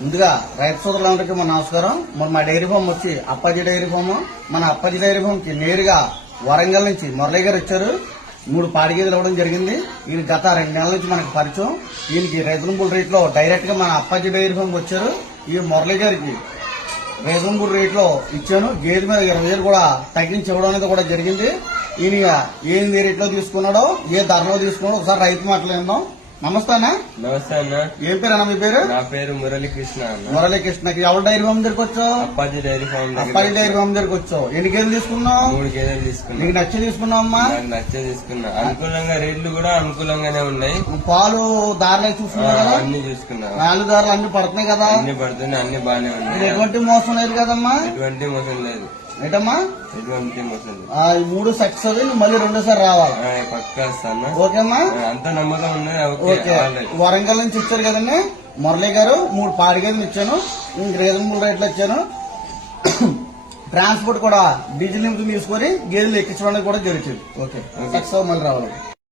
ముందుగా రైతు సోదరులందరికీ మన నమస్కారం. మా డైరీ ఫామ్ వచ్చి అప్పాజీ డైరీ ఫామ్. మన అప్పాజీ డైరీ ఫామ్ కి నేరుగా వరంగల్ నుంచి మురళి గారు వచ్చారు. 3 పాడి గేదెలు ఇవ్వడం జరిగింది. ఈయన గత 2 నెలల నుంచి మనకు పరిచయం. ఈయనకి రీజనబుల్ రేట్ లో డైరెక్ట్ గా మన అప్పాజీ డైరీ ఫామ్ వచ్చారు. ఈ మురళి గారికి రీజనబుల్ రేట్ లో ఇచ్చాను. గేదె మీద 20,000 కూడా తగ్గించి ఇవ్వడం అనేది కూడా జరిగింది. ఈయన ఏ రేట్ లో తీసుకున్నాడో, ఏ ధరలో తీసుకున్నాడో ఒకసారి రైతు మాట్లాడదాం. నమస్తే అన్న. నమస్తే అన్న. ఏం పేరు అన్న మీ పేరు? నా పేరు మురళీకృష్ణ అన్న. మురళీకృష్ణకి ఎవరి డైరీ ఫామ్ దగ్గరకు వచ్చావు? Appaji dairy farm. Appaji dairy farm దగ్గరకు వచ్చావు. ఎన్ని గేదెలు తీసుకున్నావు? 3 గేదెలు తీసుకున్నా. నీకు నచ్చే తీసుకున్నావు అమ్మా? నాకు నచ్చే తీసుకున్నా. అనుకూలంగా రేట్లు కూడా అనుకూలంగానే ఉన్నాయి. పాలు దారులు చూసుకున్నావు కదా? అన్ని చూసుకున్నా. 4 దారులు అన్ని పడుతున్నాయి కదా? అన్ని పడుతున్నాయి, అన్ని బాగానే ఉన్నాయి. ఎటువంటి మోసం లేదు కదమ్మా? ఎటువంటి మోసం లేదు. ఏంటమ్మా? ఎటువంటి మోసం లేదు. 3 సక్సెస్ అవి నువ్వు మళ్ళీ 2సారి రావాలి. పక్కా వస్తాను. ఓకేమ్మా? అంత నమ్మకం ఉన్నది. ఓకే. వరంగల్ నుంచి ఇచ్చారు కదండి మురళి గారు. 3 పాడి గేదెలు ఇచ్చాను. రీజనబుల్ రేట్లు ఇచ్చాను. ట్రాన్స్పోర్ట్ కూడా డీజిల్ నిమిషం తీసుకొని గేదెలు ఎక్కించడానికి కూడా జరుగుతుంది. ఓకే. సక్సెస్ మళ్ళీ రావాలి.